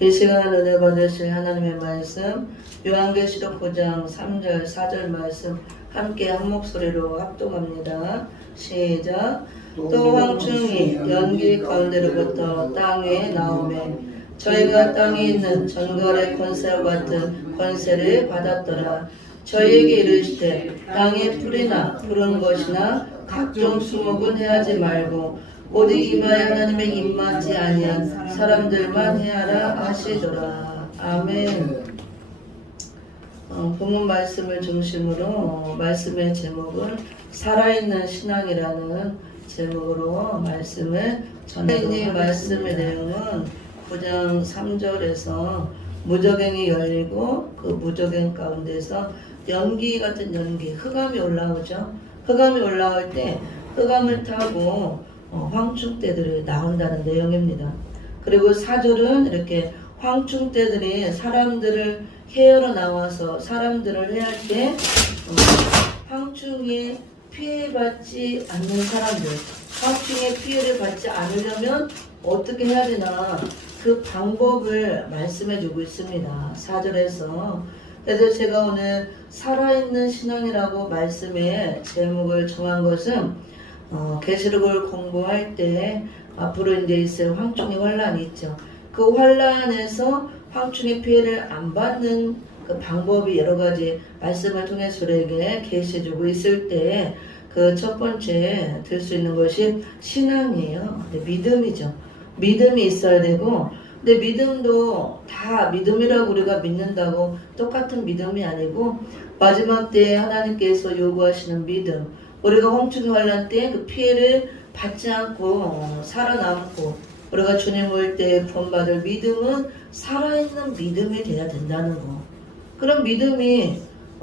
이 시간 은혜 받으실 하나님의 말씀 요한계시록 9장 3절 4절 말씀 함께 한 목소리로 합독합니다. 시작. 또 황충이 연기 가운데로부터 땅에 나오매 저희가 땅에 있는 전갈의 권세와 같은 권세를 받았더라. 저희에게 이르시되 땅의 풀이나 푸른 것이나 각종 수목은 해하지 말고 오직 이마에 하나님의 입맞지 아니한 사람들만 해하라 하시더라. 아멘. 본문 말씀을 중심으로 말씀의 제목은 살아있는 신앙이라는 제목으로 말씀을 전해드립니다. 말씀의 내용은 9장 3절에서 무저갱이 열리고 그 무저갱 가운데서 연기 같은 연기, 흑암이 올라오죠. 흑암이 올라올 때 흑암을 타고 황충떼들이 나온다는 내용입니다. 그리고 4절은 이렇게 황충떼들이 사람들을 해하러 나와서 사람들을 해할 때 황충에 피해받지 않는 사람들, 황충의 피해를 받지 않으려면 어떻게 해야 되나 그 방법을 말씀해 주고 있습니다. 4절에서. 그래서 제가 오늘 살아있는 신앙이라고 말씀의 제목을 정한 것은 계시록을 공부할 때 앞으로 이제 있을 황충의 환란이 있죠. 그 환란에서 황충의 피해를 안 받는 그 방법이 여러 가지 말씀을 통해서 우리에게 계시해주고 있을 때 그 첫 번째 들 수 있는 것이 신앙이에요. 믿음이죠. 믿음이 있어야 되고, 근데 믿음도 다 믿음이라고 우리가 믿는다고 똑같은 믿음이 아니고 마지막 때에 하나님께서 요구하시는 믿음, 우리가 황충의 환란 때 그 피해를 받지 않고 살아남고 우리가 주님 올 때 구원받을 믿음은 살아있는 믿음이 돼야 된다는 거. 그럼 믿음이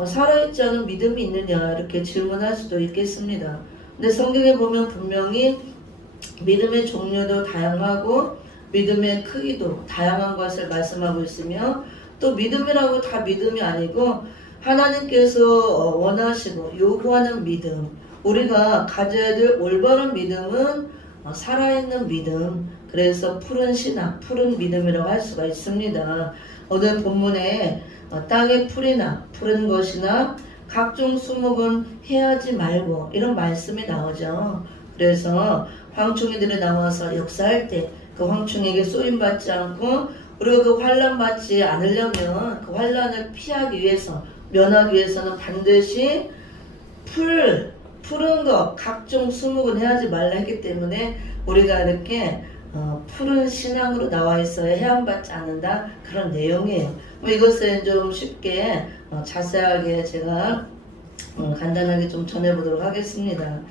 살아있지 않은 믿음이 있느냐 이렇게 질문할 수도 있겠습니다. 근데 성경에 보면 분명히 믿음의 종류도 다양하고 믿음의 크기도 다양한 것을 말씀하고 있으며 또 믿음이라고 다 믿음이 아니고 하나님께서 원하시고 요구하는 믿음, 우리가 가져야 될 올바른 믿음은 살아있는 믿음, 그래서 푸른 신앙, 푸른 믿음이라고 할 수가 있습니다. 오늘 본문에 땅의 풀이나 푸른 것이나 각종 수목은 해하지 말고 이런 말씀이 나오죠. 그래서 황충이들이 나와서 역사할 때 그 황충에게 쏘임받지 않고 우리가 그 환란 받지 않으려면 그 환란을 피하기 위해서 면하기 위해서는 반드시 푸른 것 각종 수목은 해하지 말라 했기 때문에 우리가 이렇게 푸른 신앙으로 나와 있어야 해함받지 않는다 그런 내용이에요. 이것을 좀 쉽게 자세하게 제가 간단하게 좀 전해보도록 하겠습니다.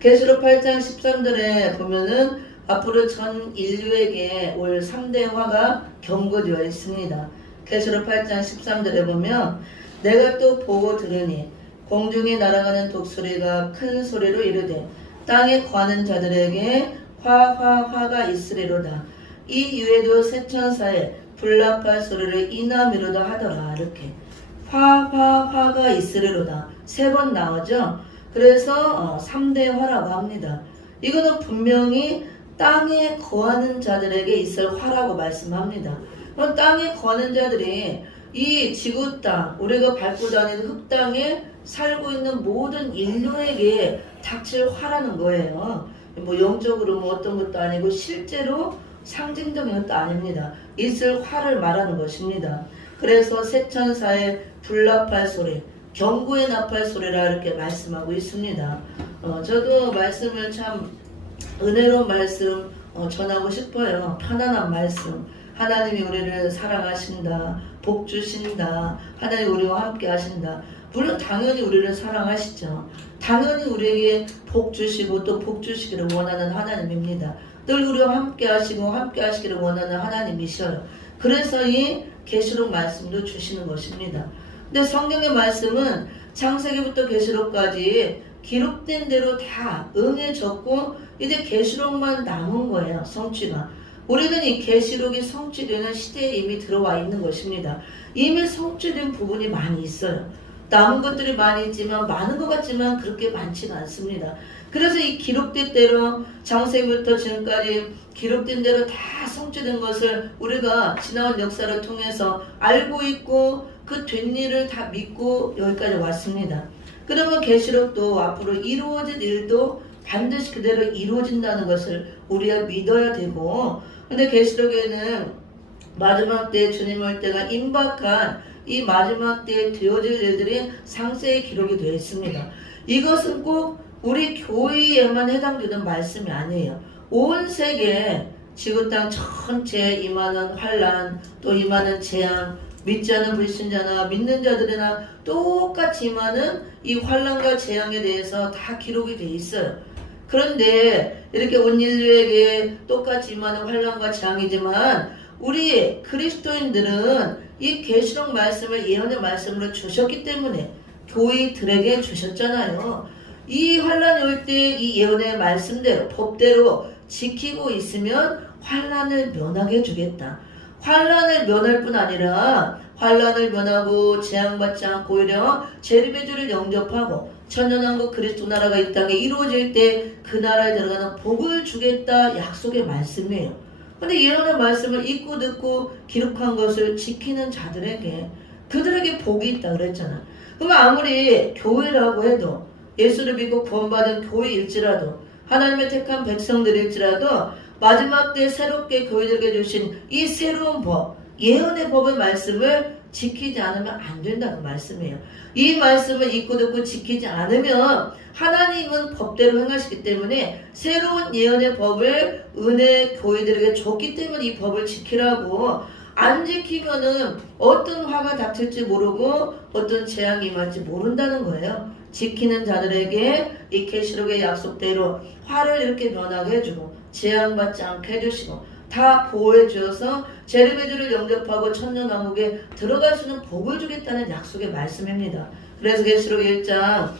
계시록 8장 13절에 보면은 앞으로 전 인류에게 올 3대 화가 경고되어 있습니다. 계시록 8장 13절에 보면 내가 또 보고 들으니 공중에 날아가는 독수리가 큰 소리로 이르되 땅에 거하는 자들에게 화가 있으리로다. 이 이외에도 새 천사의 불나팔 소리를 이남이로다 하더라. 이렇게 화가 있으리로다. 3번 나오죠. 그래서 3대 화라고 합니다. 이거는 분명히 땅에 거하는 자들에게 있을 화라고 말씀합니다. 그럼 땅에 거하는 자들이 이 지구 땅, 우리가 밟고 다니는 흙 땅에 살고 있는 모든 인류에게 닥칠 화라는 거예요. 뭐 영적으로 뭐 어떤 것도 아니고 실제로 상징적인 것도 아닙니다. 있을 화를 말하는 것입니다. 그래서 새 천사의 불나팔 소리, 경고의 나팔 소리라 이렇게 말씀하고 있습니다. 저도 말씀을 참 은혜로운 말씀 전하고 싶어요. 편안한 말씀. 하나님이 우리를 사랑하신다. 복 주신다. 하나님 우리와 함께 하신다. 물론 당연히 우리를 사랑하시죠. 당연히 우리에게 복 주시고 또 복 주시기를 원하는 하나님입니다. 늘 우리와 함께 하시고 함께 하시기를 원하는 하나님이셔요. 그래서 이 계시록 말씀도 주시는 것입니다. 근데 성경의 말씀은 창세기부터 계시록까지 기록된 대로 다 응해졌고 이제 계시록만 남은 거예요. 성취가. 우리는 이 계시록이 성취되는 시대에 이미 들어와 있는 것입니다. 이미 성취된 부분이 많이 있어요. 남은 것들이 많이 있지만 많은 것 같지만 그렇게 많지가 않습니다. 그래서 이 기록된 대로 창세기부터 지금까지 기록된 대로 다 성취된 것을 우리가 지나온 역사를 통해서 알고 있고 그 된 일을 다 믿고 여기까지 왔습니다. 그러면 계시록도 앞으로 이루어질 일도 반드시 그대로 이루어진다는 것을 우리가 믿어야 되고, 근데 계시록에는 마지막 때 주님 올 때가 임박한 이 마지막 때에 되어질 일들이 상세히 기록이 되어 있습니다. 이것은 꼭 우리 교회에만 해당되는 말씀이 아니에요. 온 세계 지구 땅 전체에 임하는 환란, 또 임하는 재앙, 믿지 않는 불신자나 믿는 자들이나 똑같이 임하는 이 환란과 재앙에 대해서 다 기록이 돼 있어요. 그런데 이렇게 온 인류에게 똑같이 임하는 환란과 재앙이지만 우리 그리스도인들은 이 계시록 말씀을 예언의 말씀으로 주셨기 때문에 교회들에게 주셨잖아요. 이 환란이 올 때 이 예언의 말씀대로 법대로 지키고 있으면 환란을 면하게 해주겠다. 환란을 면할 뿐 아니라 환란을 면하고 재앙받지 않고 오히려 재림의 주를 영접하고 천년왕국 그리스도 나라가 이 땅에 이루어질 때 그 나라에 들어가는 복을 주겠다 약속의 말씀이에요. 근데 예언의 말씀을 읽고 듣고 기록한 것을 지키는 자들에게 그들에게 복이 있다 그랬잖아. 그럼 아무리 교회라고 해도 예수를 믿고 구원받은 교회일지라도 하나님의 택한 백성들일지라도 마지막 때 새롭게 교회들에게 주신 이 새로운 법, 예언의 법의 말씀을 지키지 않으면 안 된다는 말씀이에요. 이 말씀을 읽고 듣고 지키지 않으면 하나님은 법대로 행하시기 때문에 새로운 예언의 법을 은혜 교회들에게 줬기 때문에 이 법을 지키라고, 안 지키면은 어떤 화가 닥칠지 모르고 어떤 재앙이 임할지 모른다는 거예요. 지키는 자들에게 이 계시록의 약속대로 화를 이렇게 면하게 해주고 재앙받지 않게 해주시고 다 보호해 주어서 재림의 주를 영접하고 천년왕국에 들어갈 수 있는 복을 주겠다는 약속의 말씀입니다. 그래서 계시록 1장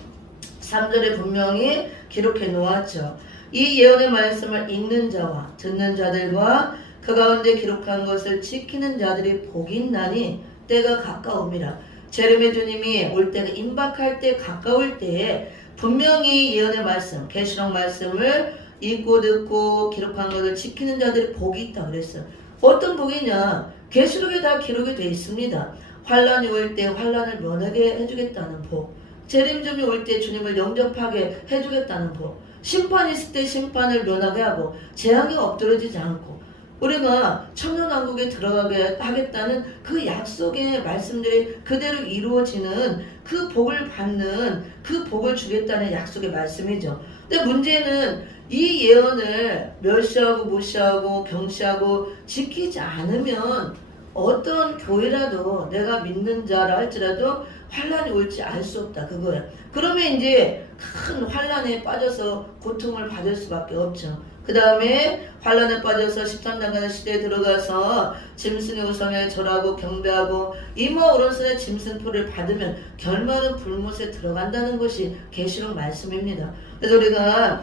3절에 분명히 기록해 놓았죠. 이 예언의 말씀을 읽는 자와 듣는 자들과 그 가운데 기록한 것을 지키는 자들이 복이 있나니 때가 가까움이라. 재림의 주님이 올 때가 임박할 때 가까울 때에 분명히 예언의 말씀, 계시록 말씀을 읽고 듣고 기록한 것을 지키는 자들이 복이 있다 그랬어요. 어떤 복이냐? 계시록에 다 기록이 되어 있습니다. 환란이 올 때 환란을 면하게 해주겠다는 복, 재림점이 올 때 주님을 영접하게 해주겠다는 복, 심판이 있을 때 심판을 면하게 하고 재앙이 엎드러지지 않고 우리가 천년왕국에 들어가게 하겠다는 그 약속의 말씀들이 그대로 이루어지는 그 복을 받는, 그 복을 주겠다는 약속의 말씀이죠. 근데 문제는 이 예언을 멸시하고 무시하고 경시하고 지키지 않으면 어떤 교회라도 내가 믿는 자라 할지라도 환란이 올지 알 수 없다 그거야. 그러면 이제 큰 환란에 빠져서 고통을 받을 수밖에 없죠. 그 다음에 환란에 빠져서 13년간의 시대에 들어가서 짐승의 우상에 절하고 경배하고 이모 오른손에 짐승표를 받으면 결말은 불못에 들어간다는 것이 계시록 말씀입니다. 그래서 우리가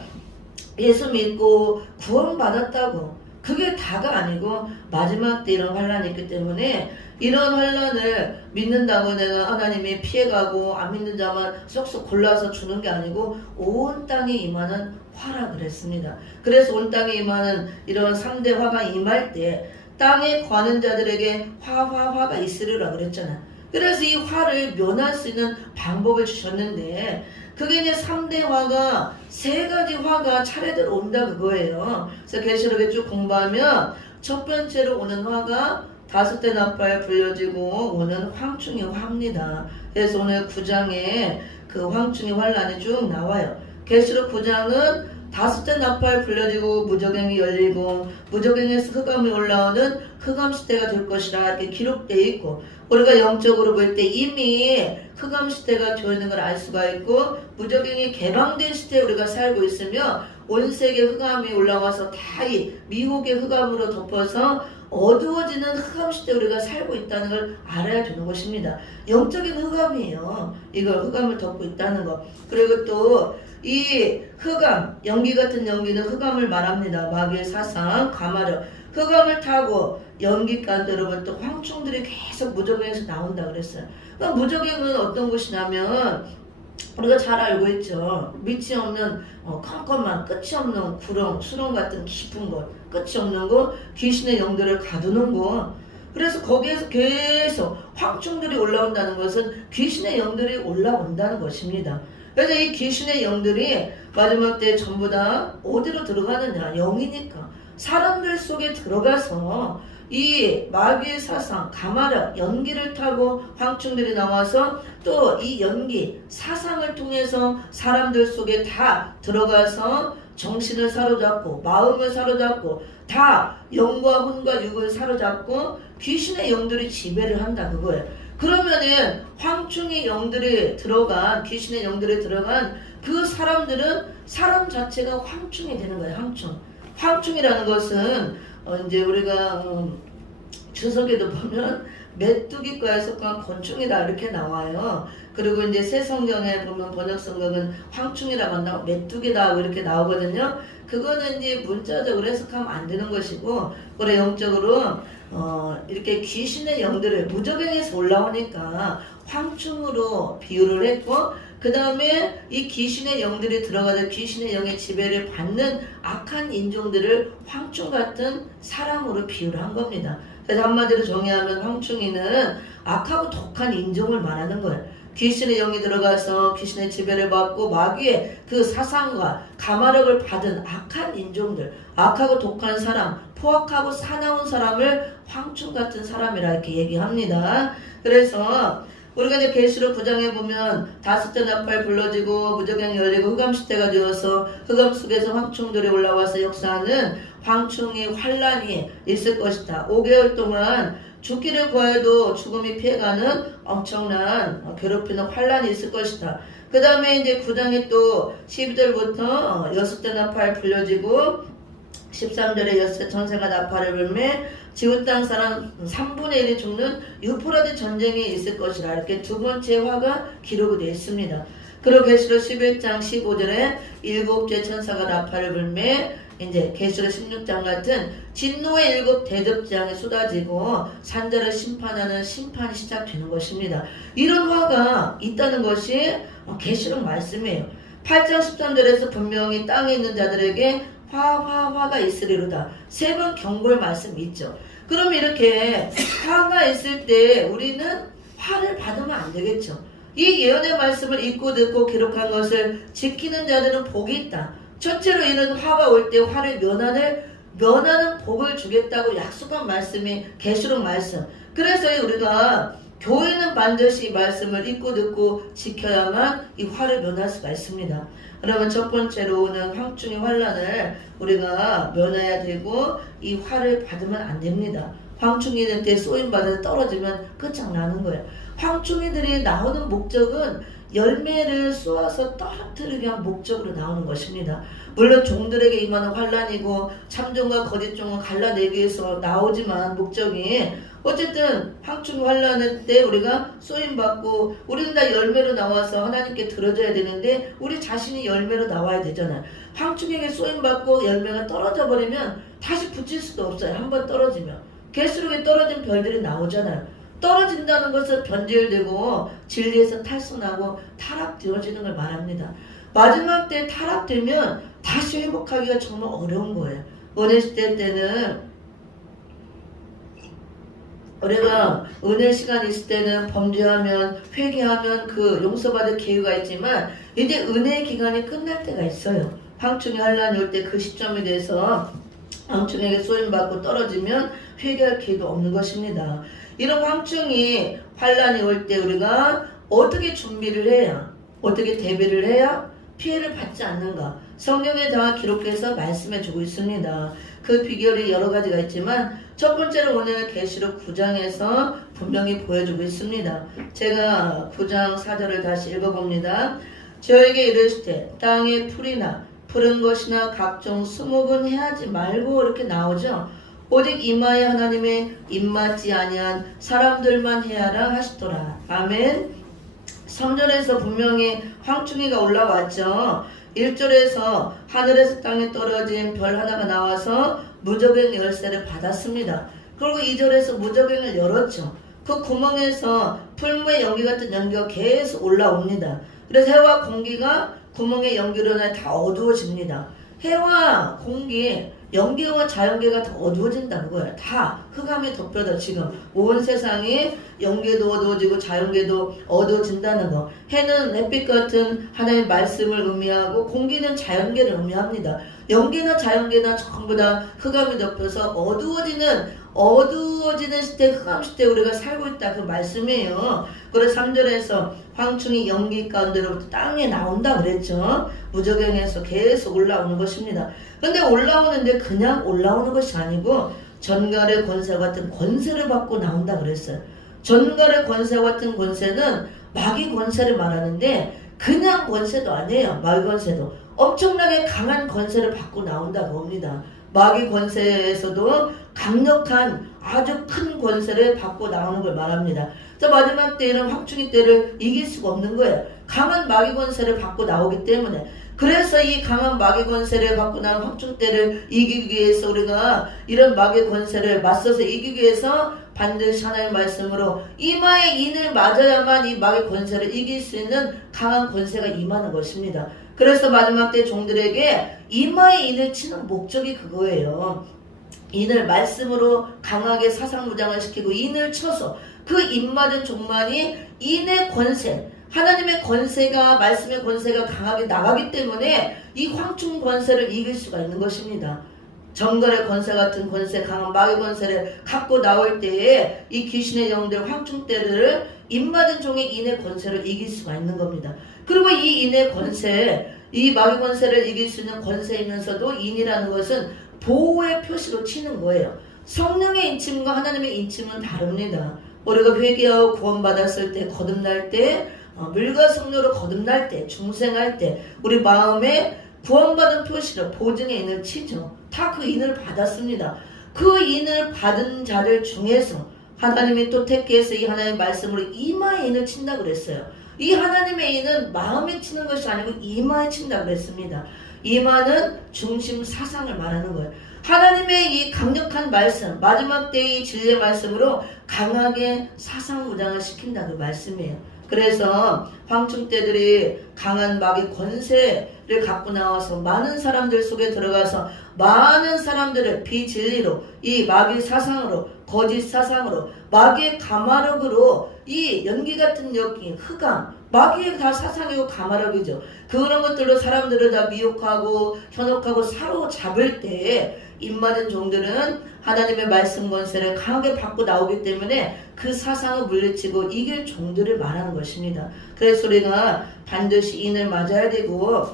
예수 믿고 구원받았다고 그게 다가 아니고 마지막 때 이런 환란이 있기 때문에 이런 환란을 믿는다고 내가 하나님이 피해가고 안 믿는 자만 쏙쏙 골라서 주는 게 아니고 온 땅에 임하는 화라 그랬습니다. 그래서 온 땅에 임하는 이런 3대 화가 임할 때 땅에 관한 자들에게 화가 있으리라 그랬잖아. 그래서 이 화를 면할 수 있는 방법을 주셨는데 그게 이제 3대 화가 3가지 화가 차례대로 온다 그거예요. 그래서 계시록에 쭉 공부하면 첫 번째로 오는 화가 5대 나팔 불려지고 오는 황충의 화입니다. 그래서 오늘 9장에 그 황충의 환란이 쭉 나와요. 계시록 9장은 5대 나팔 불려지고 무저갱이 열리고 무저갱에서 흑암이 올라오는 흑암 시대가 될 것이라 이렇게 기록되어 있고 우리가 영적으로 볼 때 이미 흑암 시대가 되어 있는 걸 알 수가 있고 무저갱이 개방된 시대에 우리가 살고 있으며 온 세계 흑암이 올라와서 다 이 미혹의 흑암으로 덮어서 어두워지는 흑암 시대에 우리가 살고 있다는 걸 알아야 되는 것입니다. 영적인 흑암이에요. 이걸 흑암을 덮고 있다는 것. 그리고 또 이 흑암, 연기 같은 연기는 흑암을 말합니다. 마귀의 사상, 가마력. 흑암을 타고 연기가운데 여러분 또 황충들이 계속 무저갱에서 나온다 그랬어요. 그러니까 무저갱은 어떤 곳이냐면 우리가 잘 알고 있죠. 밑이 없는 컴컴한 끝이 없는 구렁, 수렁 같은 깊은 곳, 끝이 없는 곳, 귀신의 영들을 가두는 곳. 그래서 거기에서 계속 황충들이 올라온다는 것은 귀신의 영들이 올라온다는 것입니다. 그래서 이 귀신의 영들이 마지막 때 전부 다 어디로 들어가느냐? 영이니까. 사람들 속에 들어가서 이 마귀의 사상, 가마력, 연기를 타고 황충들이 나와서 또 이 연기, 사상을 통해서 사람들 속에 다 들어가서 정신을 사로잡고 마음을 사로잡고 다 영과 혼과 육을 사로잡고 귀신의 영들이 지배를 한다 그거예요. 그러면은 황충의 영들이 들어간 귀신의 영들이 들어간 그 사람들은 사람 자체가 황충이 되는 거예요. 황충. 황충이라는 것은 이제 우리가 주석에도 보면 메뚜기과에 속한 곤충이다 이렇게 나와요. 그리고 이제 새 성경에 보면 번역 성경은 황충이라고 한다고 메뚜기다 이렇게 나오거든요. 그거는 이제 문자적으로 해석하면 안 되는 것이고, 그래 영적으로 이렇게 귀신의 영들을 무저갱에서 올라오니까 황충으로 비유를 했고, 그 다음에 이 귀신의 영들이 들어가서 귀신의 영의 지배를 받는 악한 인종들을 황충 같은 사람으로 비유를 한 겁니다. 그래서 한마디로 정의하면 황충이는 악하고 독한 인종을 말하는 거예요. 귀신의 영이 들어가서 귀신의 지배를 받고 마귀의 그 사상과 가마력을 받은 악한 인종들, 악하고 독한 사람, 포악하고 사나운 사람을 황충 같은 사람이라 이렇게 얘기합니다. 그래서 우리가 이제 계시록 9장에 보면 다섯째 나팔 불러지고 무저갱이 열리고 흑암 시대가 되어서 흑암 속에서 황충들이 올라와서 역사하는 황충이 환란이 있을 것이다. 5개월 동안 죽기를 구해도 죽음이 피해가는 엄청난 괴롭히는 환란이 있을 것이다. 그 다음에 이제 9장에 또 12절부터 여섯째 나팔 불려지고 13절에 여섯 천사가 나팔을 불매 지구 땅 사람 3분의 1이 죽는 유프라데 전쟁이 있을 것이라 이렇게 두 번째 화가 기록이 되어 있습니다. 그리고 계시록 11장 15절에 일곱째 천사가 나팔을 불매 이제 계시록 16장 같은 진노의 일곱 대접장이 쏟아지고 산자를 심판하는 심판이 시작되는 것입니다. 이런 화가 있다는 것이 계시록 말씀이에요. 8장 13절에서 분명히 땅에 있는 자들에게 화가 있으리로다. 세 번 경고의 말씀이 있죠. 그럼 이렇게 화가 있을 때 우리는 화를 받으면 안 되겠죠. 이 예언의 말씀을 읽고 듣고 기록한 것을 지키는 자들은 복이 있다. 첫째로 이는 화가 올 때 화를 면하는 복을 주겠다고 약속한 말씀이 계시록 말씀. 그래서 우리가 교회는 반드시 이 말씀을 읽고 듣고 지켜야만 이 화를 면할 수가 있습니다. 그러면 첫 번째로 오는 황충의 환란을 우리가 면해야 되고 이 화를 받으면 안 됩니다. 황충이한테 쏘임받아서 떨어지면 끝장나는 거예요. 황충이들이 나오는 목적은 열매를 쏘아서 떨어뜨리기 위한 목적으로 나오는 것입니다. 물론 종들에게 임하는 환란이고 참종과 거짓종을 갈라내기 위해서 나오지만 목적이 어쨌든 황충 환란할 때 우리가 쏘임받고 우리는 다 열매로 나와서 하나님께 들어줘야 되는데 우리 자신이 열매로 나와야 되잖아요. 황충에게 쏘임받고 열매가 떨어져 버리면 다시 붙일 수도 없어요. 한번 떨어지면. 계시록에 떨어진 별들이 나오잖아요. 떨어진다는 것은 변질되고 진리에서 탈선하고 타락되어지는 걸 말합니다. 마지막 때 타락되면 다시 회복하기가 정말 어려운 거예요. 은혜 시대 때는 우리가 은혜 시간 있을 때는 범죄하면 회개하면 그 용서받을 기회가 있지만 이제 은혜의 기간이 끝날 때가 있어요. 황충의 환란이 올 때 그 시점에 대해서 황충에게 쏘임받고 떨어지면 회개할 기회도 없는 것입니다. 이런 황충이 환란이 올 때 우리가 어떻게 준비를 해야, 어떻게 대비를 해야 피해를 받지 않는가? 성경에 다 기록해서 말씀해 주고 있습니다. 그 비결이 여러 가지가 있지만 첫 번째로 오늘 계시록 9장에서 분명히 보여주고 있습니다. 제가 9장 4절을 다시 읽어봅니다. 저에게 이르시되 땅에 풀이나 푸른 것이나 각종 수목은 해하지 말고 이렇게 나오죠. 오직 이마에 하나님의 입맞지 아니한 사람들만 해하라 하시더라. 아멘. 3절에서 분명히 황충이가 올라왔죠. 1절에서 하늘에서 땅에 떨어진 별 하나가 나와서 무저갱 열쇠를 받았습니다. 그리고 2절에서 무저갱을 열었죠. 그 구멍에서 풀무의 연기 같은 연기가 계속 올라옵니다. 그래서 해와 공기가 구멍에 연기로 인해 다 어두워집니다. 해와 공기, 연기와 자연계가 더 어두워진다는 거예요. 다 흑암이 덮여서 지금 온 세상이 연계도 어두워지고 자연계도 어두워진다는 거. 해는 햇빛 같은 하나의 말씀을 의미하고 공기는 자연계를 의미합니다. 연기나 자연계나 전부 다 흑암이 덮여서 어두워지는 시대, 흑암 시대에 우리가 살고 있다 그 말씀이에요. 그래서 3절에서 황충이 연기 가운데로부터 땅에 나온다 그랬죠. 무저갱에서 계속 올라오는 것입니다. 근데 올라오는데 그냥 올라오는 것이 아니고 전갈의 권세 같은 권세를 받고 나온다 그랬어요. 전갈의 권세 같은 권세는 마귀 권세를 말하는데 그냥 권세도 아니에요. 마귀 권세도 엄청나게 강한 권세를 받고 나온다고 합니다. 마귀 권세에서도 강력한 아주 큰 권세를 받고 나오는 걸 말합니다. 자, 마지막 때에는 황충이 때를 이길 수가 없는 거예요. 강한 마귀 권세를 받고 나오기 때문에. 그래서 이 강한 마귀 권세를 받고 나온 황충 때를 이기기 위해서 우리가 이런 마귀 권세를 맞서서 이기기 위해서 반드시 하나님의 말씀으로 이마에 인을 맞아야만 이 마귀 권세를 이길 수 있는 강한 권세가 임하는 것입니다. 그래서 마지막 때 종들에게 이마에 인을 치는 목적이 그거예요. 인을 말씀으로 강하게 사상무장을 시키고 인을 쳐서 그 인맞은 종만이 인의 권세, 하나님의 권세가, 말씀의 권세가 강하게 나가기 때문에 이 황충 권세를 이길 수가 있는 것입니다. 정갈의 권세 같은 권세, 강한 마귀 권세를 갖고 나올 때에 이 귀신의 영들, 황충때를 인맞은 종의 인의 권세를 이길 수가 있는 겁니다. 그리고 이 인의 권세, 이 마귀 권세를 이길 수 있는 권세이면서도 인이라는 것은 보호의 표시로 치는 거예요. 성령의 인침과 하나님의 인침은 다릅니다. 우리가 회개하고 구원받았을 때, 거듭날 때, 물과 성령으로 거듭날 때, 중생할 때 우리 마음에 구원받은 표시로 보증의 인을 치죠. 다 그 인을 받았습니다. 그 인을 받은 자들 중에서 하나님이 또 택해서 이 하나님의 말씀으로 이마에 인을 친다 그랬어요. 이 하나님의 인은 마음에 치는 것이 아니고 이마에 친다 그랬습니다. 이마는 중심 사상을 말하는 거예요. 하나님의 이 강력한 말씀, 마지막 때의 진리의 말씀으로 강하게 사상무장을 시킨다 그 말씀이에요. 그래서 황충때들이 강한 마귀 권세를 갖고 나와서 많은 사람들 속에 들어가서 많은 사람들을 비진리로, 이 마귀 사상으로, 거짓 사상으로, 마귀의 가마력으로, 이 연기 같은 여기 흑암, 마귀의 다 사상이고 가마력이죠. 그런 것들로 사람들을 다 미혹하고 현혹하고 사로잡을 때 입맞은 종들은 하나님의 말씀 권세를 강하게 받고 나오기 때문에 그 사상을 물리치고 이길 종들을 말하는 것입니다. 그래서 우리가 반드시 인을 맞아야 되고,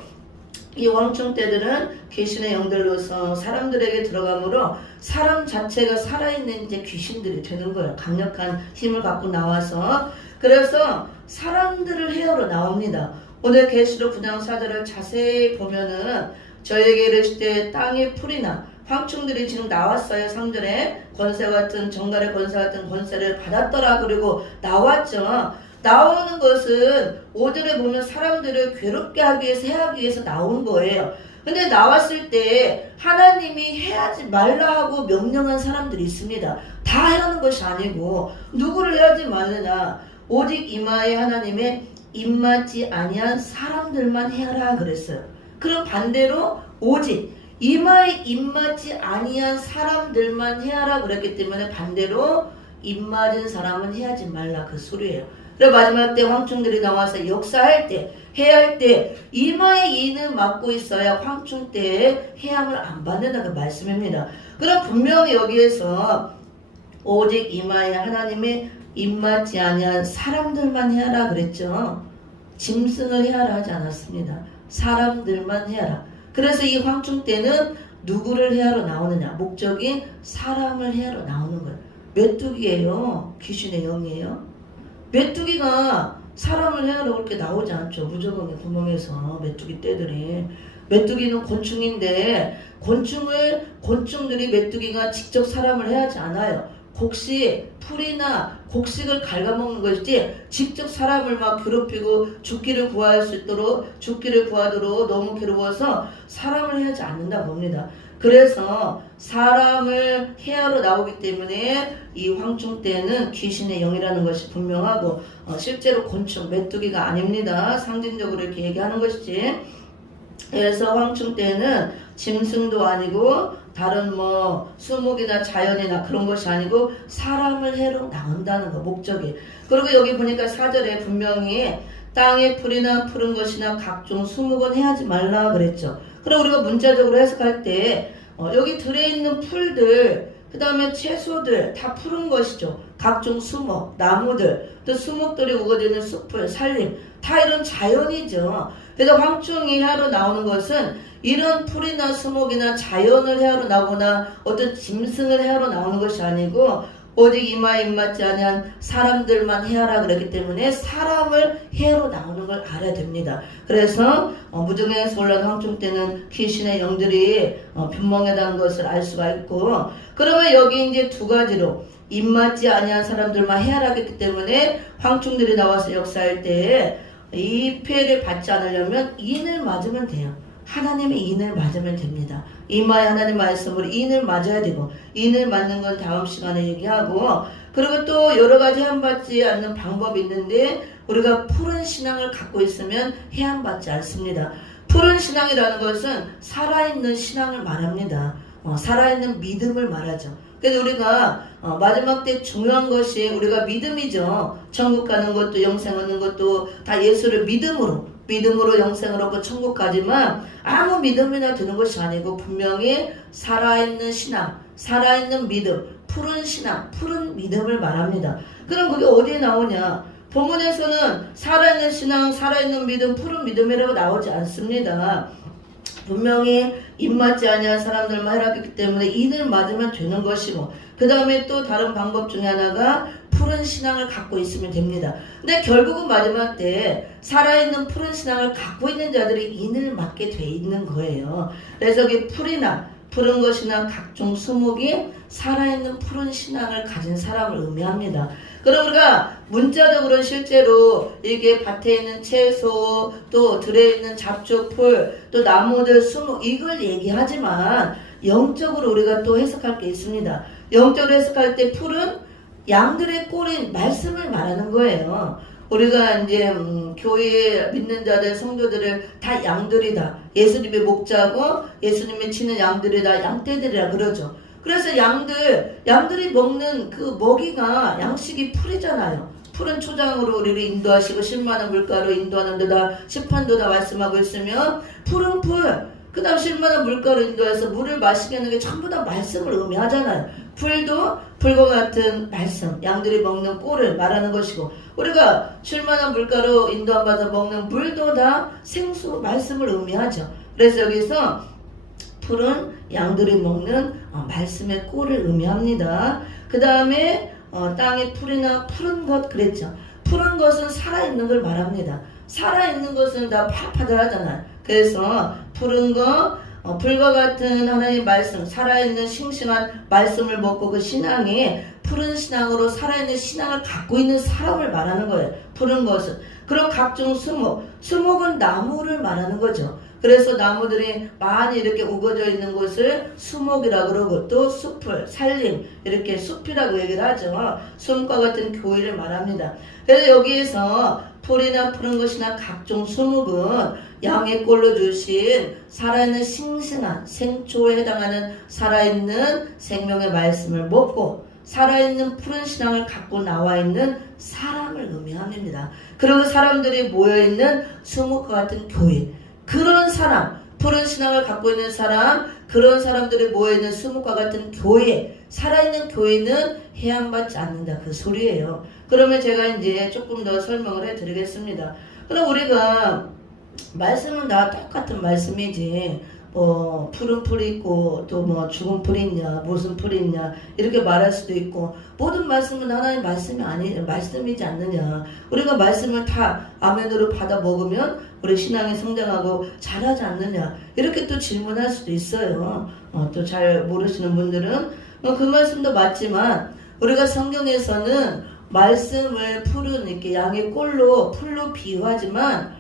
이 황충 때들은 귀신의 영들로서 사람들에게 들어가므로 사람 자체가 살아있는 이제 귀신들이 되는 거예요. 강력한 힘을 갖고 나와서. 그래서 사람들을 헤어로 나옵니다. 오늘 계시록 9장 4절을 자세히 보면은 저에게 이르실 때 땅의 풀이나 황충들이 지금 나왔어요. 3절에 권세 같은, 정갈의 권세 같은 권세를 받았더라. 그리고 나왔죠. 나오는 것은 5절에 보면 사람들을 괴롭게 하기 위해서, 해하기 위해서 나온 거예요. 근데 나왔을 때 하나님이 해하지 말라 하고 명령한 사람들이 있습니다. 다 해라는 것이 아니고 누구를 해하지 말느냐, 오직 이마에 하나님의 입맞지 아니한 사람들만 해하라 그랬어요. 그럼 반대로 오직 이마에 입맞지 아니한 사람들만 해하라 그랬기 때문에 반대로 입맞은 사람은 해하지 말라 그 소리예요. 그리고 마지막 때 황충들이 나와서 역사할 때, 해할 때 이마에 인을 맞고 있어야 황충 때에 해함을 안 받는다 그 말씀입니다. 그럼 분명히 여기에서 오직 이마에 하나님의 입맞지 아니한 사람들만 해하라 그랬죠. 짐승을 해하라 하지 않았습니다. 사람들만 해하라. 그래서 이 황충 때는 누구를 해하러 나오느냐, 목적이 사람을 해하러 나오는 거예요. 메뚜기예요? 귀신의 영이에요? 메뚜기가 사람을 해하러 그렇게 나오지 않죠. 무저봉의 구멍에서 메뚜기 떼들이. 메뚜기는 곤충인데 곤충들이 메뚜기가 직접 사람을 해하지 않아요. 곡식, 풀이나 곡식을 갉아먹는 것이지 직접 사람을 막 괴롭히고 죽기를 구하도록 너무 괴로워서 사람을 해하지 않는다고 봅니다. 그래서 사람을 해하러 나오기 때문에 이 황충 때는 귀신의 영이라는 것이 분명하고 실제로 곤충, 메뚜기가 아닙니다. 상징적으로 이렇게 얘기하는 것이지. 그래서 황충 때는 짐승도 아니고 다른 뭐 수목이나 자연이나 그런 것이 아니고 사람을 해로 나온다는 거, 목적이. 그리고 여기 보니까 4절에 분명히 땅의 풀이나 푸른 것이나 각종 수목은 해하지 말라 그랬죠. 그럼 우리가 문자적으로 해석할 때 여기 들에 있는 풀들, 그 다음에 채소들 다 푸른 것이죠. 각종 수목, 나무들, 또 수목들이 우거지는 숲을, 산림, 다 이런 자연이죠. 그래서 황충이 해하러 나오는 것은 이런 풀이나 수목이나 자연을 해하러 나오거나 어떤 짐승을 해하러 나오는 것이 아니고 오직 이마에 입맞지 아니한 사람들만 해하라 그랬기 때문에 사람을 해하러 나오는 걸 알아야 됩니다. 그래서 무정에서 올라온 황충 때는 귀신의 영들이 변멍하다는 것을 알 수가 있고, 그러면 여기 이제 두 가지로 입맞지 아니한 사람들만 해하라 했기 때문에 황충들이 나와서 역사할 때 이 피해를 받지 않으려면 인을 맞으면 돼요. 하나님의 인을 맞으면 됩니다. 이마에 하나님 말씀으로 인을 맞아야 되고, 인을 맞는 건 다음 시간에 얘기하고, 그리고 또 여러 가지 해함받지 않는 방법이 있는데 우리가 푸른 신앙을 갖고 있으면 해함받지 않습니다. 푸른 신앙이라는 것은 살아있는 신앙을 말합니다. 살아있는 믿음을 말하죠. 그래서 우리가 마지막 때 중요한 것이 우리가 믿음이죠. 천국 가는 것도 영생 얻는 것도 다 예수를 믿음으로 영생을 얻고 천국 가지만 아무 믿음이나 드는 것이 아니고 분명히 살아있는 신앙, 살아있는 믿음, 푸른 신앙, 푸른 믿음을 말합니다. 그럼 그게 어디에 나오냐? 본문에서는 살아있는 신앙, 살아있는 믿음, 푸른 믿음이라고 나오지 않습니다. 분명히 입맞지 아니한 사람들만 해라기 때문에 인을 맞으면 되는 것이고, 그 다음에 또 다른 방법 중에 하나가 푸른 신앙을 갖고 있으면 됩니다. 근데 결국은 마지막 때 살아있는 푸른 신앙을 갖고 있는 자들이 인을 맞게 돼 있는 거예요. 그래서 이 푸른 것이나 각종 수목이 살아있는 푸른 신앙을 가진 사람을 의미합니다. 그럼 우리가 문자적으로 실제로 이게 밭에 있는 채소, 또 들에 있는 잡초, 풀, 또 나무들, 수목 이걸 얘기하지만 영적으로 우리가 또 해석할 게 있습니다. 영적으로 해석할 때 풀은 양들의 꼴인 말씀을 말하는 거예요. 우리가 이제 교회에 믿는 자들, 성도들을 다 양들이다. 예수님의 목자고 예수님이 치는 양들이다. 양떼들이라 그러죠. 그래서 양들이 먹는 그 먹이가 양식이 풀이잖아요. 푸른 초장으로 우리를 인도하시고 10만원 물가로 인도하는 데다 시판도 다 말씀하고 있으면 푸른 풀, 그 다음 10만원 물가로 인도해서 물을 마시게 하는 게 전부 다 말씀을 의미하잖아요. 풀도 풀과 같은 말씀, 양들이 먹는 꼴을 말하는 것이고, 우리가 7만원 물가로 인도함받아 먹는 물도 다 생수, 말씀을 의미하죠. 그래서 여기서 풀은 양들이 먹는 말씀의 꼴을 의미합니다. 그 다음에 땅의 풀이나 푸른 것 그랬죠. 푸른 것은 살아있는 걸 말합니다. 살아있는 것은 다 파릇파릇하잖아요. 그래서 푸른 것, 불과 같은 하나님의 말씀, 살아있는 싱싱한 말씀을 먹고 그 신앙이 푸른 신앙으로 살아있는 신앙을 갖고 있는 사람을 말하는 거예요. 푸른 것은. 그리고 각종 수목은 나무를 말하는 거죠. 그래서 나무들이 많이 이렇게 우거져 있는 곳을 수목이라고 그러고, 또 숲을, 산림, 이렇게 숲이라고 얘기를 하죠. 숲과 같은 교회를 말합니다. 그래서 여기에서 풀이나 푸른 것이나 각종 수목은 양의 꼴로 주신 살아있는 싱싱한 생초에 해당하는 살아있는 생명의 말씀을 먹고 살아있는 푸른 신앙을 갖고 나와 있는 사람을 의미합니다. 그리고 사람들이 모여있는 수목과 같은 교회, 그런 사람, 푸른 신앙을 갖고 있는 사람, 그런 사람들이 모여있는 수목과 같은 교회, 살아있는 교회는 해함받지 않는다, 그 소리예요. 그러면 제가 이제 조금 더 설명을 해드리겠습니다. 그럼 우리가 말씀은 다 똑같은 말씀이지, 푸른 풀이 있고 또 뭐 죽은 풀이 있냐, 무슨 풀이 있냐 이렇게 말할 수도 있고, 모든 말씀은 하나님의 말씀이지 않느냐. 우리가 말씀을 다 아멘으로 받아 먹으면 우리 신앙이 성장하고 잘하지 않느냐, 이렇게 또 질문할 수도 있어요. 또 잘 모르시는 분들은 그 말씀도 맞지만, 우리가 성경에서는 말씀을 풀은 이렇게 양의 꼴로 풀로 비유하지만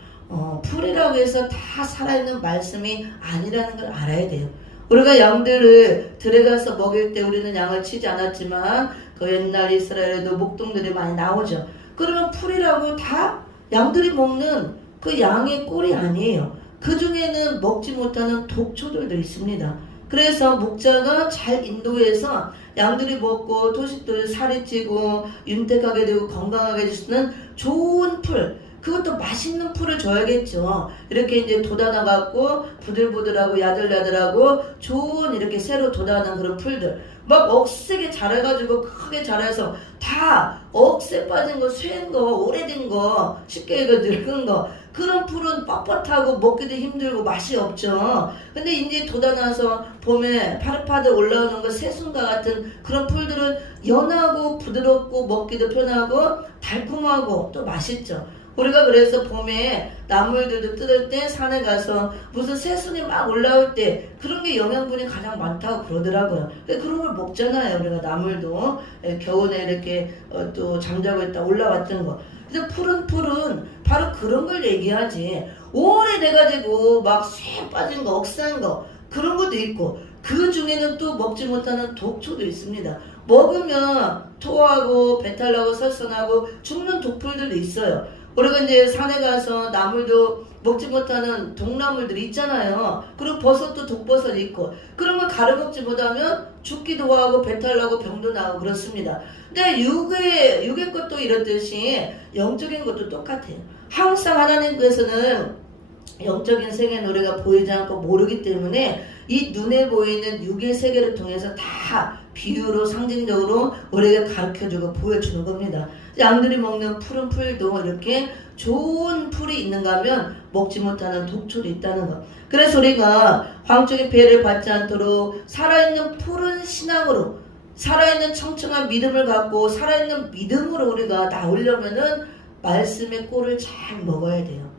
풀이라고 해서 다 살아있는 말씀이 아니라는 걸 알아야 돼요. 우리가 양들을 들에 가서 먹일 때 우리는 양을 치지 않았지만 그 옛날 이스라엘에도 목동들이 많이 나오죠. 그러면 풀이라고 다 양들이 먹는 그 양의 꼴이 아니에요. 그 중에는 먹지 못하는 독초들도 있습니다. 그래서 목자가 잘 인도해서 양들이 먹고 토식들이 살이 찌고 윤택하게 되고 건강하게 해줄 수 있는 좋은 풀, 그것도 맛있는 풀을 줘야겠죠. 이렇게 이제 돋아나갖고 부들부들하고 야들야들하고 좋은 이렇게 새로 돋아난 그런 풀들, 막 억세게 자라가지고 크게 자라서 다 억세 빠진 거, 쇠인 거, 오래된 거, 쉽게 이거 늙은 거, 그런 풀은 뻣뻣하고 먹기도 힘들고 맛이 없죠. 근데 이제 돋아나서 봄에 파릇파릇 올라오는 거 새순과 같은 그런 풀들은 연하고 부드럽고 먹기도 편하고 달콤하고 또 맛있죠. 우리가 그래서 봄에 나물들도 뜯을 때 산에 가서 무슨 새순이 막 올라올 때 그런 게 영양분이 가장 많다고 그러더라고요. 그런 걸 먹잖아요. 우리가 나물도 겨우내 이렇게 또 잠자고 있다 올라왔던 거. 그래서 풀은 바로 그런 걸 얘기하지. 오래돼가지고 막 쇠 빠진 거, 억센 거 그런 것도 있고 그 중에는 또 먹지 못하는 독초도 있습니다. 먹으면 토하고 배탈 나고 설선하고 죽는 독풀들도 있어요. 우리가 이제 산에 가서 나물도 먹지 못하는 독나물들이 있잖아요. 그리고 버섯도 독버섯이 있고 그런 걸 가려 먹지 못하면 죽기도 하고 배탈 나고 병도 나고 그렇습니다. 근데 육의 것도 이렇듯이 영적인 것도 똑같아요. 항상 하나님께서는 영적인 세계는 우리가 보이지 않고 모르기 때문에 이 눈에 보이는 육의 세계를 통해서 다 비유로 상징적으로 우리에게 가르쳐주고 보여주는 겁니다. 양들이 먹는 푸른 풀도 이렇게 좋은 풀이 있는가 하면 먹지 못하는 독초도 있다는 것. 그래서 우리가 황쪽의 배를 받지 않도록 살아있는 푸른 신앙으로 살아있는 청청한 믿음을 갖고 살아있는 믿음으로 우리가 나오려면은 말씀의 꼴을 잘 먹어야 돼요.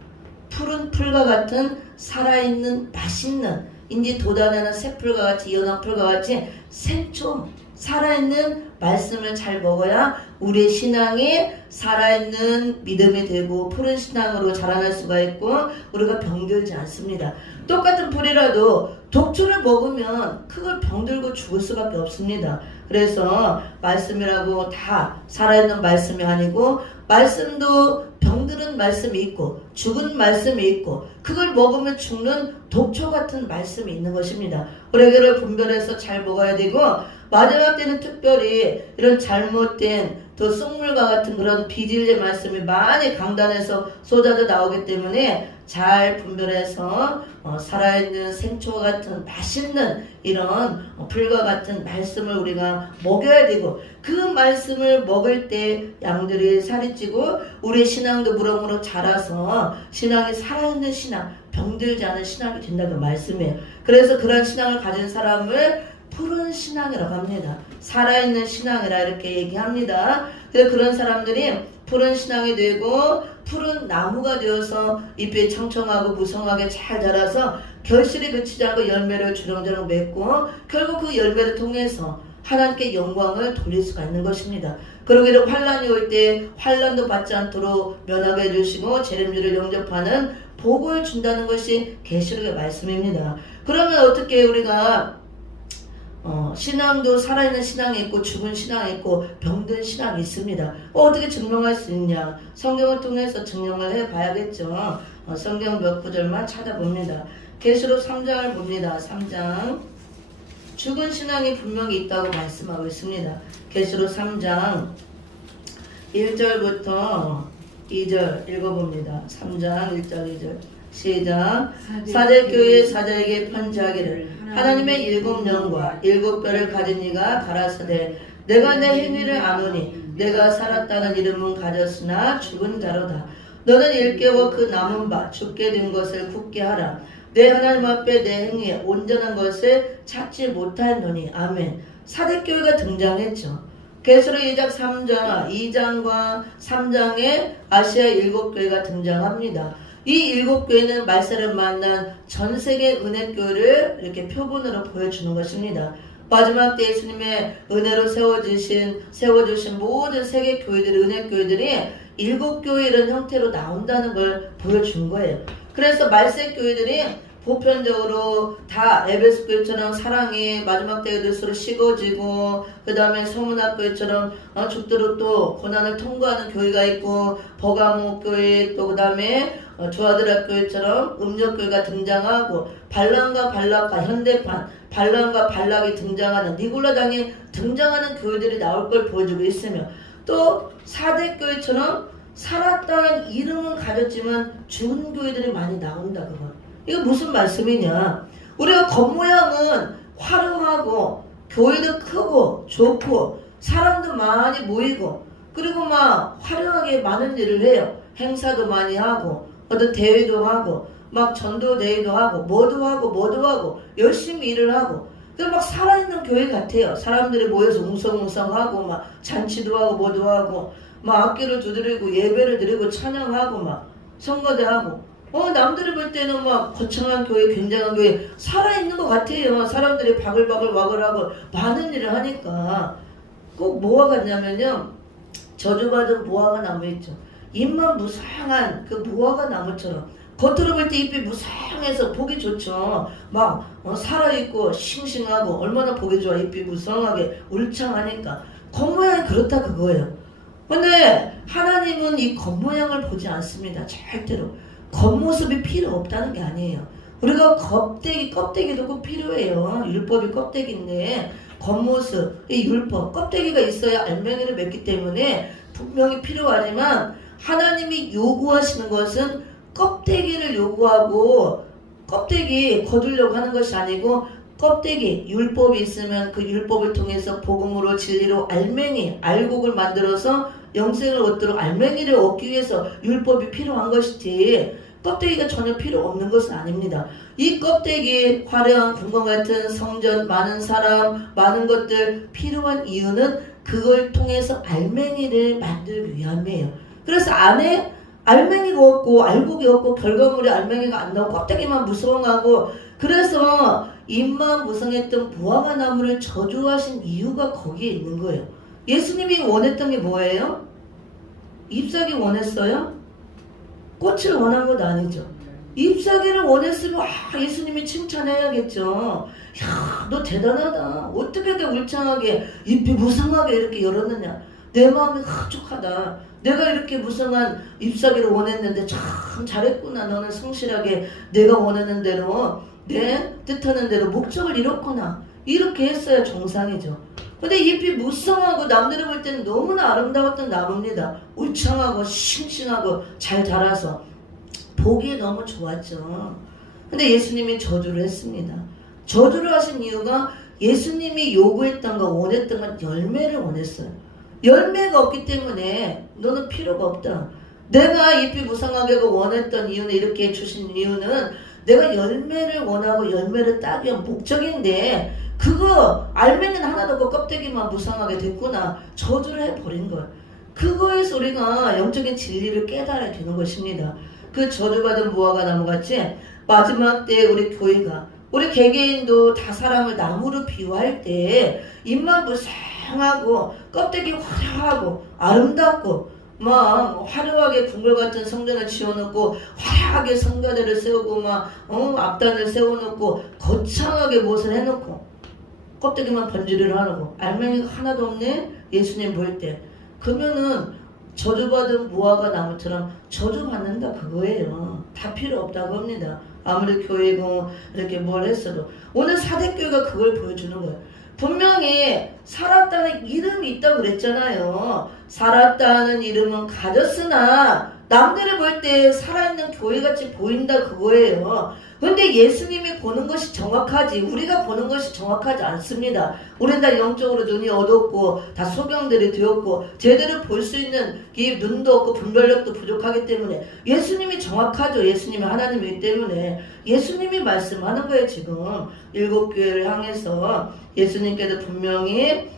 푸른 풀과 같은 살아있는 맛있는 인지 돋아나는 새풀과 같이 연합풀과 같이 생초 살아있는 말씀을 잘 먹어야 우리의 신앙이 살아있는 믿음이 되고 푸른 신앙으로 자라날 수가 있고 우리가 병들지 않습니다. 똑같은 풀이라도 독초를 먹으면 그걸 병들고 죽을 수밖에 없습니다. 그래서 말씀이라고 다 살아있는 말씀이 아니고 말씀도 병드는 말씀이 있고 죽은 말씀이 있고 그걸 먹으면 죽는 독초 같은 말씀이 있는 것입니다. 우리가 분별해서 잘 먹어야 되고 마지막 때는 특별히 이런 잘못된 또 쑥물과 같은 그런 비질의 말씀이 많이 강단에서 쏟아져 나오기 때문에 잘 분별해서 살아있는 생초와 같은 맛있는 이런 풀과 같은 말씀을 우리가 먹여야 되고 그 말씀을 먹을 때 양들이 살이 찌고 우리의 신앙도 무럭무럭 자라서 신앙이 살아있는 신앙, 병들지 않은 신앙이 된다는 말씀이에요. 그래서 그런 신앙을 가진 사람을 푸른 신앙이라고 합니다. 살아있는 신앙이라 이렇게 얘기합니다. 그래서 그런 사람들이 푸른 신앙이 되고 푸른 나무가 되어서 잎이 청청하고 무성하게 잘 자라서 결실이 그치지 않고 열매를 주렁주렁 맺고 결국 그 열매를 통해서 하나님께 영광을 돌릴 수가 있는 것입니다. 그러고 이런 환란이 올 때 환란도 받지 않도록 면하게 해주시고 재림주를 영접하는 복을 준다는 것이 계시록의 말씀입니다. 그러면 어떻게 우리가 신앙도 살아있는 신앙이 있고 죽은 신앙이 있고 병든 신앙이 있습니다. 어떻게 증명할 수 있냐? 성경을 통해서 증명을 해봐야겠죠. 성경 몇 구절만 찾아봅니다. 계시록 3장을 봅니다. 3장 죽은 신앙이 분명히 있다고 말씀하고 있습니다. 계시록 3장 1절부터 2절 읽어봅니다. 3장 1절 2절 시작. 사대교회 사자에게 편지하기를 하나님의 일곱 영과 일곱 뼈를 가진 이가 가라사대 내가 내 행위를 아노니 내가 살았다는 이름은 가졌으나 죽은 자로다. 너는 일깨워 그 남은 바 죽게 된 것을 굳게 하라. 내 하나님 앞에 내 행위에 온전한 것을 찾지 못하노니. 아멘. 사대교회가 등장했죠. 계시록 2장과 3장에 아시아 일곱 교회가 등장합니다. 이 일곱 교회는 말세를 만난 전 세계 은혜교회를 이렇게 표본으로 보여주는 것입니다. 마지막 때 예수님의 은혜로 세워주신 모든 세계 교회들이 은혜교회들이 일곱 교회 이런 형태로 나온다는 걸 보여준 거예요. 그래서 말세 교회들이 보편적으로 다 에베소 교회처럼 사랑이 마지막 때가 될수록 식어지고, 그 다음에 소문학 교회처럼 죽도록 또 고난을 통과하는 교회가 있고, 버가모 교회, 또 그 다음에 조아드라 교회처럼 음력교회가 등장하고, 발람과 발락과 현대판 발람과 발락이 등장하는 니골라당에 등장하는 교회들이 나올 걸 보여주고 있으며, 또 사대교회처럼 살았다는 이름은 가졌지만 죽은 교회들이 많이 나온다. 그거 이거 무슨 말씀이냐? 우리가 겉모양은 화려하고 교회도 크고 좋고 사람도 많이 모이고 그리고 막 화려하게 많은 일을 해요. 행사도 많이 하고 어떤 대회도 하고 막 전도 대회도 하고 뭐도 하고 열심히 일을 하고 막 살아있는 교회 같아요. 사람들이 모여서 웅성웅성하고 막 잔치도 하고 뭐도 하고 막 악기를 두드리고 예배를 드리고 찬양하고 막 선거대 하고 남들이 볼 때는 막 거창한 교회, 굉장한 교회 살아있는 것 같아요. 사람들이 바글바글 와글하고 많은 일을 하니까 꼭 뭐가 같냐면요, 저주받은 무화과 나무 있죠. 잎만 무상한 그 무화과 나무처럼 겉으로 볼 때 잎이 무상해서 보기 좋죠. 막 살아있고 싱싱하고 얼마나 보기 좋아. 잎이 무성하게 울창하니까 겉모양이 그렇다 그거예요. 근데 하나님은 이 겉모양을 보지 않습니다. 절대로. 겉모습이 필요 없다는 게 아니에요. 우리가 껍데기도 꼭 필요해요. 율법이 껍데기인데 겉모습, 이 율법, 껍데기가 있어야 알맹이를 맺기 때문에 분명히 필요하지만 하나님이 요구하시는 것은 껍데기를 요구하고 껍데기 거두려고 하는 것이 아니고 껍데기, 율법이 있으면 그 율법을 통해서 복음으로 진리로 알맹이, 알곡을 만들어서 영생을 얻도록 알맹이를 얻기 위해서 율법이 필요한 것이지 껍데기가 전혀 필요 없는 것은 아닙니다. 이 껍데기, 화려한 궁궐 같은 성전, 많은 사람, 많은 것들 필요한 이유는 그걸 통해서 알맹이를 만들기 위함이에요. 그래서 안에 알맹이가 없고 알곡이 없고 결과물이 알맹이가 안 나오고 껍데기만 무성하고 그래서 잎만 무성했던 무화과 나무를 저주하신 이유가 거기에 있는 거예요. 예수님이 원했던 게 뭐예요? 잎사귀 원했어요? 꽃을 원한 것 아니죠. 잎사귀를 원했으면 예수님이 칭찬해야겠죠. 야, 너 대단하다. 어떻게 이렇게 울창하게 잎이 무성하게 이렇게 열었느냐. 내 마음이 흡족하다. 내가 이렇게 무성한 잎사귀를 원했는데 참 잘했구나. 너는 성실하게 내가 원하는 대로 내 뜻하는 대로 목적을 이뤘구나. 이렇게 했어야 정상이죠. 근데 잎이 무성하고 남들이 볼 때는 너무나 아름다웠던 나무입니다. 울창하고 싱싱하고 잘 자라서 보기에 너무 좋았죠. 근데 예수님이 저주를 했습니다. 저주를 하신 이유가 예수님이 요구했던 거 원했던 건 열매를 원했어요. 열매가 없기 때문에 너는 필요가 없다. 내가 잎이 무성하게 원했던 이유는 이렇게 주신 이유는 내가 열매를 원하고 열매를 따기 위한 목적인데 그거 알맹이는 하나도 없고 껍데기만 무성하게 됐구나. 저주를 해버린 거예요. 그거에서 우리가 영적인 진리를 깨달아야 되는 것입니다. 그 저주받은 무화과 나무같이 마지막 때 우리 교회가 우리 개개인도 다 사람을 나무로 비유할 때 잎만 무성하고 껍데기 화려하고 아름답고 막 화려하게 궁궐 같은 성전을 지어놓고 화려하게 성가대를 세우고 막 앞단을 세워놓고 거창하게 무엇을 해놓고 껍데기만 번지르르 하고 알맹이가 하나도 없네. 예수님 볼 때 그러면은 저주받은 무화과 나무처럼 저주받는다 그거예요. 다 필요 없다고 합니다. 아무리 교회고 이렇게 뭘 했어도 오늘 사대교회가 그걸 보여주는 거예요. 분명히 살았다는 이름이 있다고 그랬잖아요. 살았다는 이름은 가졌으나 남들이 볼 때 살아있는 교회같이 보인다 그거예요. 근데 예수님이 보는 것이 정확하지 우리가 보는 것이 정확하지 않습니다. 우리는 다 영적으로 눈이 어둡고 다 소경들이 되었고 제대로 볼 수 있는 이 눈도 없고 분별력도 부족하기 때문에 예수님이 정확하죠. 예수님이 하나님이기 때문에 예수님이 말씀하는 거예요. 지금 일곱 교회를 향해서 예수님께서 분명히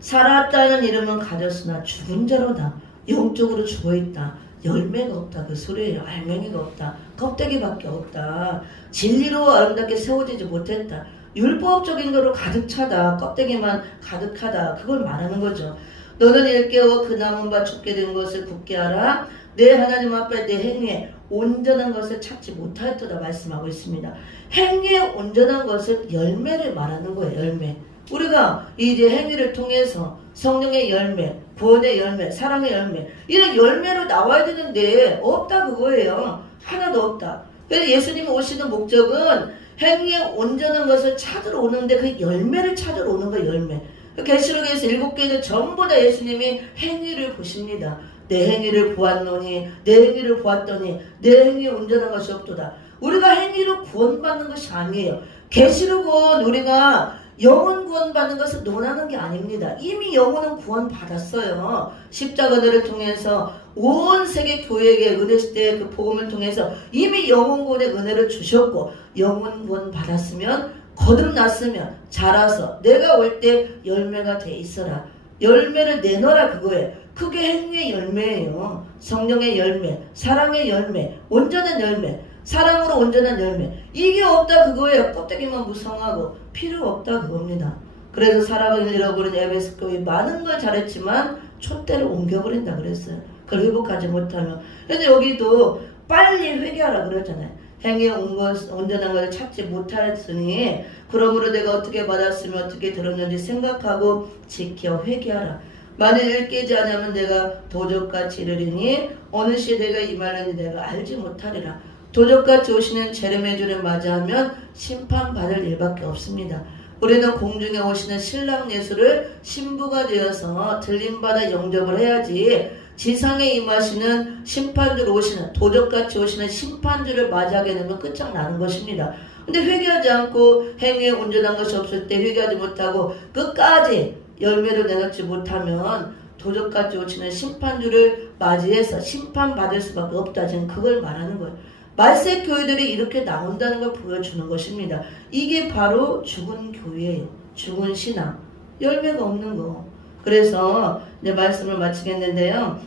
살았다는 이름은 가졌으나 죽은 자로다. 영적으로 죽어있다. 열매가 없다. 그 소리예요. 알맹이가 없다. 껍데기밖에 없다. 진리로 아름답게 세워지지 못했다. 율법적인 거로 가득 차다. 껍데기만 가득하다. 그걸 말하는 거죠. 너는 일깨워 그 남은 바 죽게 된 것을 굳게 하라. 내 하나님 앞에 내 행위에 온전한 것을 찾지 못하였도다 말씀하고 있습니다. 행위에 온전한 것은 열매를 말하는 거예요. 열매. 우리가 이제 행위를 통해서 성령의 열매, 구원의 열매, 사랑의 열매, 이런 열매로 나와야 되는데 없다 그거예요. 하나도 없다. 그래서 예수님이 오시는 목적은 행위에 온전한 것을 찾으러 오는데 그 열매를 찾으러 오는 거예요. 열매. 계시록에서 7개는 전부 다 예수님이 행위를 보십니다. 내 행위를 보았노니 내 행위를 보았더니 내 행위에 온전한 것이 없도다. 우리가 행위로 구원받는 것이 아니에요. 계시록은 우리가 영혼 구원받는 것을 논하는 게 아닙니다. 이미 영혼은 구원받았어요. 십자가를 통해서 온 세계 교회에게 은혜시대의 그 복음을 통해서 이미 영혼 구원의 은혜를 주셨고, 영혼 구원 받았으면 거듭났으면 자라서 내가 올 때 열매가 돼 있어라. 열매를 내놔라 그거예요. 그게 행위의 열매예요. 성령의 열매, 사랑의 열매, 온전한 열매, 사랑으로 온전한 열매. 이게 없다 그거예요. 껍데기만 무성하고 필요 없다 그겁니다. 그래서 사랑을 잃어버린 에베소 교회 많은 걸 잘했지만 촛대를 옮겨버린다 그랬어요. 그걸 회복하지 못하면. 그래서 여기도 빨리 회개하라 그러잖아요. 행위에 온전한 것을 찾지 못하였으니 그러므로 내가 어떻게 받았으면 어떻게 들었는지 생각하고 지켜 회개하라. 만일 깨지 않으면 내가 도적같이 이르리니 어느 시에 내가 임하려니 내가 알지 못하리라. 도적같이 오시는 재림의 주를 맞이하면 심판받을 일밖에 없습니다. 우리는 공중에 오시는 신랑 예수를 신부가 되어서 들림받아 영접을 해야지 지상에 임하시는 심판주로 오시는 도적같이 오시는 심판주를 맞이하게 되면 끝장나는 것입니다. 근데 회개하지 않고 행위에 온전한 것이 없을 때 회개하지 못하고 끝까지 열매를 내놓지 못하면 도적같이 오시는 심판주를 맞이해서 심판받을 수밖에 없다. 지금 그걸 말하는 거예요. 말세 교회들이 이렇게 나온다는 걸 보여주는 것입니다. 이게 바로 죽은 교회예요. 죽은 신앙. 열매가 없는 거. 그래서 이제 말씀을 마치겠는데요.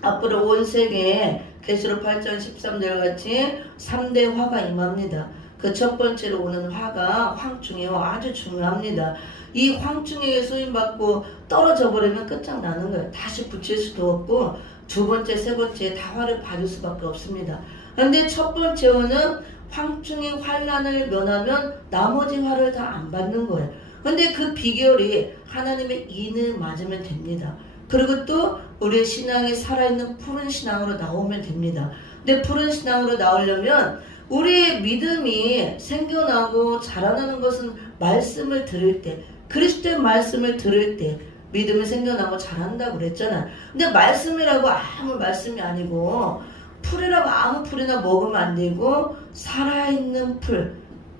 앞으로 온 세계에 계시록 8장 13절 같이 3대 화가 임합니다. 그 첫 번째로 오는 화가 황충이요. 아주 중요합니다. 이 황충에게 쏘임받고 떨어져 버리면 끝장나는 거예요. 다시 붙일 수도 없고 두 번째, 세 번째 다 화를 받을 수밖에 없습니다. 그런데 첫 번째 화는 황충의 환난을 면하면 나머지 화를 다 안 받는 거예요. 근데 그 비결이 하나님의 인을 맞으면 됩니다. 그리고 또 우리의 신앙이 살아있는 푸른 신앙으로 나오면 됩니다. 근데 푸른 신앙으로 나오려면 우리의 믿음이 생겨나고 자라나는 것은 말씀을 들을 때, 그리스도의 말씀을 들을 때 믿음이 생겨나고 자란다고 그랬잖아요. 근데 말씀이라고 아무 말씀이 아니고 풀이라고 아무 풀이나 먹으면 안 되고 살아있는 풀,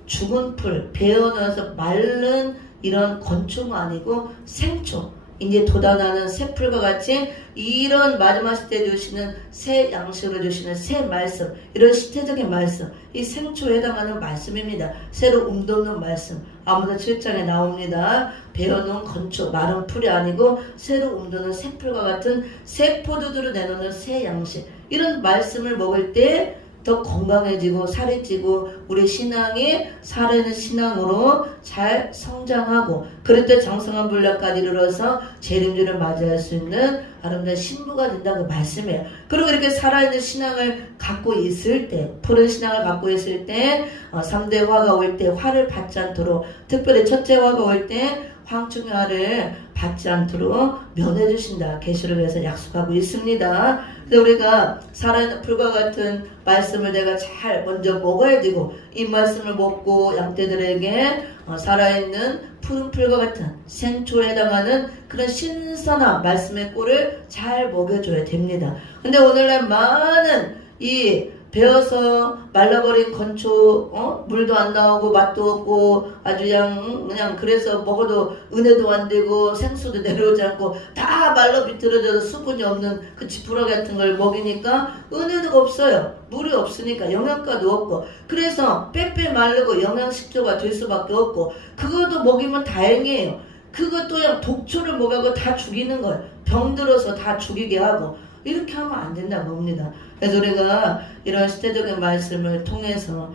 죽은 풀, 베어넣어서 마른 이런 건초가 아니고 생초, 이제 돋아나는 새 풀과 같이 이런 마지막 시대에 주시는 새 양식으로 주시는 새 말씀, 이런 시대적인 말씀, 이 생초에 해당하는 말씀입니다. 새로 움돋는 말씀. 아무도 7장에 나옵니다. 베어놓은 건초, 마른 풀이 아니고 새로 움돋는 새 풀과 같은 새 포도주를 내놓는 새 양식, 이런 말씀을 먹을 때 더 건강해지고 살이 찌고 우리 신앙이 살아있는 신앙으로 잘 성장하고 그럴 때 장성한 분량까지 이르러서 재림주를 맞이할 수 있는 아름다운 신부가 된다고 말씀해요. 그리고 이렇게 살아있는 신앙을 갖고 있을 때, 푸른 신앙을 갖고 있을 때 3대 화가 올 때 화를 받지 않도록, 특별히 첫째 화가 올 때 황충의 화를 받지 않도록 면해 주신다. 계시록에서 약속하고 있습니다. 그래서 우리가 살아있는 풀과 같은 말씀을 내가 잘 먼저 먹어야 되고, 이 말씀을 먹고 양떼들에게 살아있는 푸른 풀과 같은 생초에 해당하는 그런 신선한 말씀의 꿀을 잘 먹여줘야 됩니다. 근데 오늘날 많은 이 베어서 말라버린 건초, 물도 안 나오고 맛도 없고 아주 그냥 그래서 먹어도 은혜도 안 되고 생수도 내려오지 않고 다 말라 비틀어져서 수분이 없는 그 지푸라 같은 걸 먹이니까 은혜도 없어요. 물이 없으니까 영양가도 없고, 그래서 빼빼 마르고 영양식조가 될 수밖에 없고, 그것도 먹이면 다행이에요. 그것도 그냥 독초를 먹하고 다 죽이는 거예요. 병들어서 다 죽이게 하고, 이렇게 하면 안 된다고 봅니다. 그래서 우리가 이런 시대적인 말씀을 통해서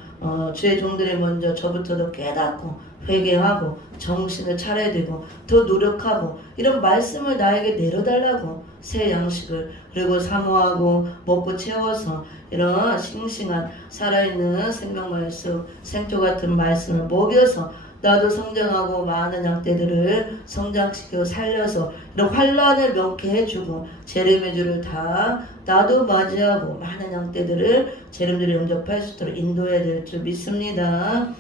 주의 종들이 먼저 저부터도 깨닫고 회개하고 정신을 차려야 되고 더 노력하고 이런 말씀을 나에게 내려달라고 새 양식을 그리고 사모하고 먹고 채워서 이런 싱싱한 살아있는 생명 말씀 생토 같은 말씀을 먹여서 나도 성장하고 많은 양떼들을 성장시켜 살려서 이런 환란을 명쾌해주고 재림의 주를 다 나도 맞이하고 많은 양떼들을 재림주를 영접할 수 있도록 인도해야 될 줄 믿습니다.